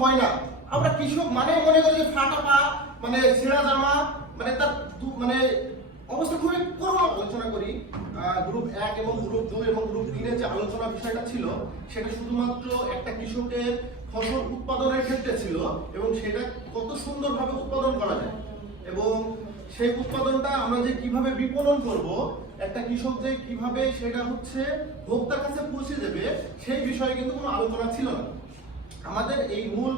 হয় না। আমরা কৃষক মানে মনে করি যে ফাটা পা মানে ছেঁড়া জামা মানে তার মানে অবস্থা খুবই করুণ আলোচনা করি। গ্রুপ এক এবং গ্রুপ দুই এবং গ্রুপ তিনের যে আলোচনা বিষয়টা ছিল, সেটা শুধুমাত্র একটা কৃষকের ফসল উৎপাদনের ক্ষেত্রে ছিল এবং সেটা কত সুন্দরভাবে উৎপাদন করা যায়। এবং সেই উৎপাদনটা আমরা যে কীভাবে বিপণন করব, একটা কৃষক যে কীভাবে সেটা হচ্ছে ভোক্তার কাছে পৌঁছে দেবে, সেই বিষয়ে কিন্তু কোনো আলোচনা ছিল না। আমাদের এই মূল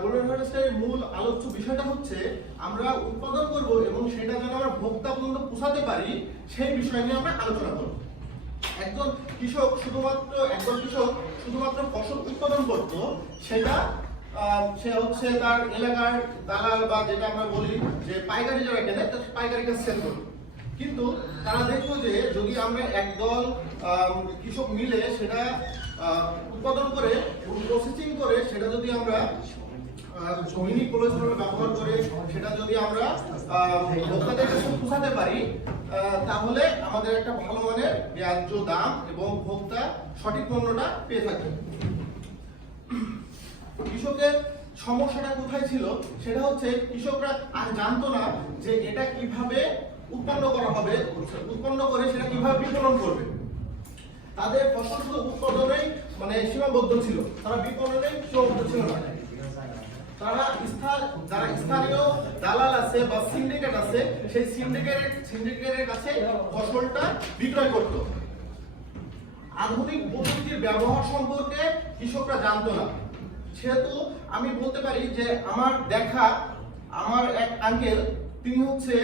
গোল্ডেন হার্ভেস্টের মূল আলোচ্য বিষয়টা হচ্ছে আমরা উৎপাদন করব এবং সেটা যেন আমরা ভোক্তা পর্যন্ত পৌঁছাতে পারি, সেই বিষয় নিয়ে আমরা আলোচনা করব। একজন কৃষক শুধুমাত্র, একজন কৃষক শুধুমাত্র ফসল উৎপাদন করত, সেটা সে হচ্ছে তার এলাকার দালাল বা যেটা আমরা বলি যে পাইকারি যারা কেনে, তার পাইকারি কাছে সেল করবে কিন্তু তারা দেখল যে যদি আমরা একদল কৃষক মিলে সেটা উৎপাদন করে প্রসেসিং করে, সেটা যদি আমরা মিনি কোলেস্ট্রল ব্যবহার করে, সেটা যদি আমরা ভোক্তাদের কাছে পৌঁছাতে পারি তাহলে আমাদের একটা ভালো মানের ন্যায্য দাম এবং ভোক্তা সঠিক পণ্যটা পেয়ে থাকে। কৃষকের সমস্যাটা কোথায় ছিল? সেটা হচ্ছে কৃষকরা আর জানতো না যে এটা কীভাবে উৎপন্ন করা হবে, উৎপন্ন করে সেটা কীভাবে বিপণন করবে। তাদের ফসল শুধু উৎপাদনেই মানে সীমাবদ্ধ ছিল। তারা বিপণনে সীমাবদ্ধ ছিল না। তারা যারা স্থানীয় দালাল আছে বা সিন্ডিকেট আছে, সেই সিন্ডিকেটের সিন্ডিকেটের কাছে ফসলটা বিক্রয় করতো। আধুনিক প্রযুক্তির ব্যবহার সম্পর্কে কৃষকরা জানতো না। সেহেতু আমি বলতে পারি যে আমার দেখা, আমার এক আঙ্কেল তিনি হচ্ছে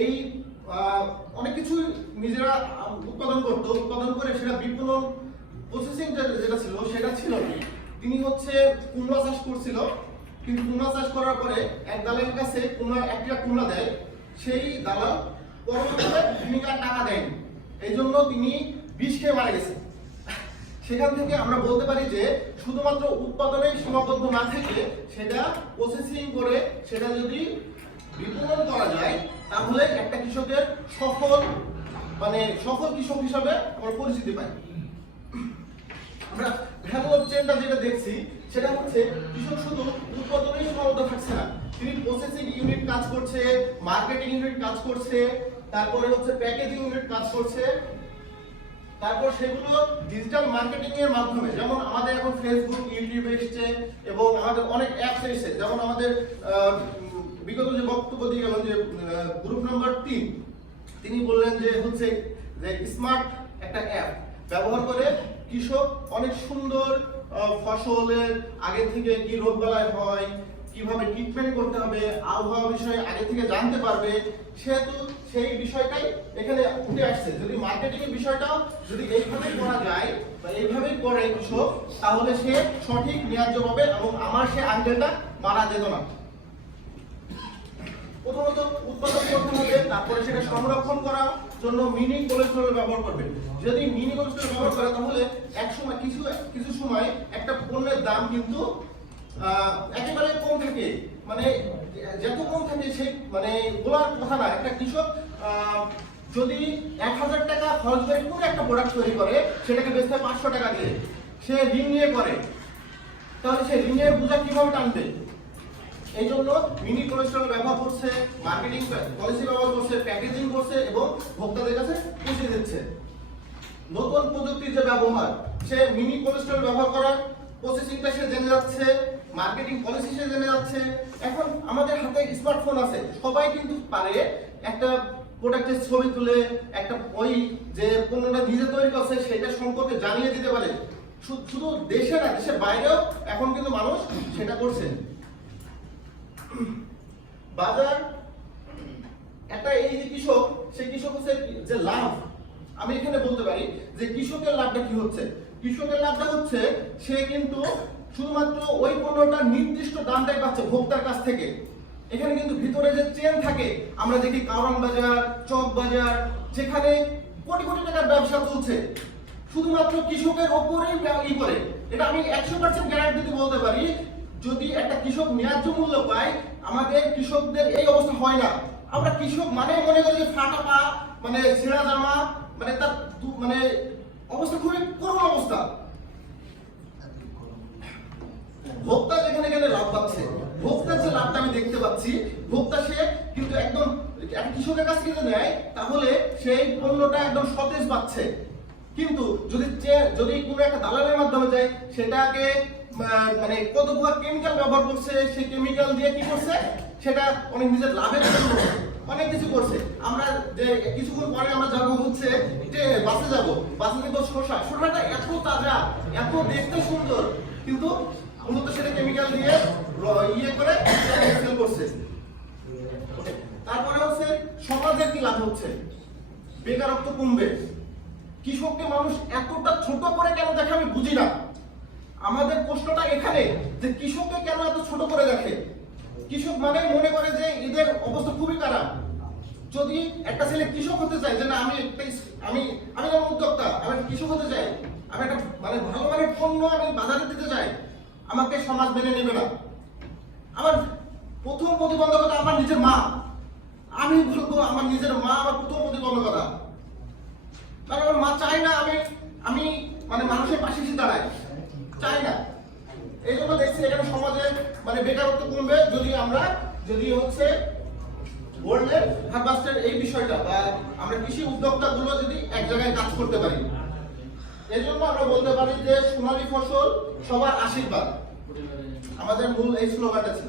এই অনেক কিছু নিজেরা উৎপাদন করতো। উৎপাদন করে সেটা বিপণন প্রসেসিং যেটা ছিল, সেটা ছিল তিনি হচ্ছে কুমড়া চাষ করছিল, কিন্তু কুমড়া চাষ করার পরে এক দালালের কাছে কুমড়া, একটা কুমড়া দেয়। সেই দালাল পরবর্তীতে তিনি ভূমিকা টাকা দেয়নি। এই জন্য তিনি বিষ খেয়ে মারা গেছে। সেখান থেকে আমরা বলতে পারি যে, শুধুমাত্র উৎপাদনেই সীমাবদ্ধ না থেকে সেটা প্রসেসিং করে সেটা যদি বিপণন করা যায়, তাহলে একটা কৃষকের সফল মানে সফল কৃষক হিসাবে আমরা পরিচিতি পাই। আমরা ভ্যালু অফ চেনটা যেটা দেখছি, সেটা হচ্ছে কৃষক শুধু উৎপাদনেই সীমাবদ্ধ থাকছে না। তিনি প্রসেসিং ইউনিট কাজ করছে মার্কেটিং ইউনিট কাজ করছে, তারপরে হচ্ছে প্যাকেজিং ইউনিট কাজ করছে। তারপর সেগুলো ডিজিটাল মার্কেটিং এর মাধ্যমে, যেমন আমাদের এখন ফেসবুক ইউটিউব এসছে এবং আমাদের অনেক অ্যাপস এসেছে। যেমন আমাদের বিগত যে বক্তব্য দিয়ে গেল যে গ্রুপ নাম্বার তিন, তিনি বললেন যে হচ্ছে যে স্মার্ট একটা অ্যাপ ব্যবহার করে কৃষক অনেক সুন্দর ফসলের আগে থেকে কি রোগবালাই হয়, কীভাবে ট্রিটমেন্ট করতে হবে, আবহাওয়া বিষয়ে আগে থেকে জানতে পারবে, সেহেতু সেই বিষয়টাই এখানে উঠে আসছে। যদি মার্কেটিং এর বিষয়টাও যদি এইভাবেই করা যায় বা এইভাবেই করে কৃষক, তাহলে সে সঠিক ন্যায্য পাবে এবং আমার সে আঙ্গেলটা মারা যেত না। প্রথমত উৎপাদন করতে হবে, তারপরে সেটা সংরক্ষণ করার জন্য মিনি কোলেস্ট্রল ব্যবহার করবে যদি মিনি কোলেস্ট্রল ব্যবহার করে, তাহলে এক সময়, কিছু কিছু সময় একটা পণ্যের দাম কিন্তু একেবারে কম থাকে। মানে যত কম থাকে সে মানে বলার কথা না। একটা কৃষক যদি এক হাজার টাকা খরচ করে কোনো একটা প্রোডাক্ট তৈরি করে, সেটাকে বেচতে পাঁচশো টাকা দিয়ে, সে ঋণ নিয়ে করে। তাহলে সে ঋণের বোঝা কীভাবে টানবে? এই জন্য মিনি কোলেস্ট্রল ব্যবহার করছে মার্কেটিং পলিসি ব্যবহার করছে প্যাকেজিং করছে এবং ভোক্তাদের কাছে পৌঁছে দিচ্ছে। নতুন প্রযুক্তির যে ব্যবহার, সে মিনি কোলেস্ট্রল ব্যবহার করার প্রসেসিংটা সে জেনে যাচ্ছে মার্কেটিং পলিসি সে জেনে যাচ্ছে। এখন আমাদের হাতে স্মার্টফোন আছে, সবাই কিন্তু পারে একটা প্রোডাক্টের ছবি তুলে, একটা ওই যে পণ্যটা নিজে তৈরি করছে, সেটা সম্পর্কে জানিয়ে দিতে পারে। শুধু দেশে না, দেশের বাইরেও এখন কিন্তু মানুষ সেটা করছে। বাজার, একটা এই যে কৃষক সেই কৃষক হচ্ছে যে লাভ। আমি এখানে বলতে পারি যে কৃষকের লাভটা কি হচ্ছে? কৃষকের লাভটা হচ্ছে সে কিন্তু শুধুমাত্র ওই পণ্যটা নির্দিষ্ট দামটাই পাচ্ছে ভোক্তার কাছ থেকে। এখানে কিন্তু ভিতরে যে চেন থাকে, আমরা দেখি কারণ বাজার, চক বাজার, যেখানে কোটি কোটি টাকার ব্যবসা চলছে। শুধুমাত্র কৃষকের ওপরেই ই করে। এটা আমি একশো পার্সেন্ট গ্যারান্টি বলতে পারি যদি একটা কৃষক ন্যায্য মূল্য পায়, আমাদের কৃষকদের এই অবস্থা হয় না। আমরা কৃষক মানে মনে করি যে ফাটা পা মানে ছেঁড়া জামা মানে তার মানে অবস্থা খুবই করুণ অবস্থা। ভোক্তা যেখানে গেলে লাভ পাচ্ছে। ভোক্তার যে লাভটা আমি দেখতে পাচ্ছি, ভোক্তা সে কিন্তু একদম কৃষকের কাছ থেকে নেয়, তাহলে সেই পণ্যটা একদম সতেজ পাচ্ছে। কিন্তু যদি যদি কোনো একটা দালালের মাধ্যমে যায়, সেটাকে মানে কত কেমিক্যাল ব্যবহার করছে, সেই কেমিক্যাল দিয়ে কি করছে? সেটা অনেক নিজের লাভের জন্য অনেক কিছু করছে। আমরা যে, কিছুক্ষণ পরে আমরা যাব হচ্ছে যে, বাসে যাব। বাসে দেখব শসা শসাটা এত তাজা, এত দেখতে সুন্দর, কিন্তু মূলত সেটা কেমিক্যাল দিয়ে ইয়ে করে সেল করছে। তারপরে হচ্ছে সমাজের কি লাভ হচ্ছে? বেকারত্ব কমবে। কৃষককে মানুষ এতটা ছোট করে কেন দেখে আমি বুঝি না। আমাদের প্রশ্নটা এখানে যে কৃষককে কেন এত ছোট করে দেখে? কৃষক মানে মনে করে যে এদের অবস্থা খুবই খারাপ। যদি একটা ছেলে কৃষক হতে চায়, যে না, আমি একটা আমি আমি যেমন উদ্যোক্তা, আমি একটা কৃষক হতে চাই, আমি একটা মানে ভালো মানের পণ্য আমি বাজারে দিতে চাই, আমাকে সমাজ মেনে নেবে না। আমার প্রথম প্রতিবন্ধকতা আমার নিজের মা। আমি বলব, আমার নিজের মা আমার প্রথম প্রতিবন্ধকতা। কারণ আমার মা চায় না আমি আমি মানে মানুষের পাশে এসে দাঁড়াই। চাই না। এই জন্য দেখছি এখানে সমাজে মানে বেকারত্ব কমবে, যদি আমরা, যদি হচ্ছে ওয়ার্ল্ডের হারবাস্টের এই বিষয়টা বা আমরা কৃষি উদ্যোক্তা গুলো যদি এক জায়গায় কাজ করতে পারি। এই জন্য আমরা বলতে পারি যে সোনালী ফসল সবার আশীর্বাদ। আমাদের মূল এই স্লোগানটা ছিল।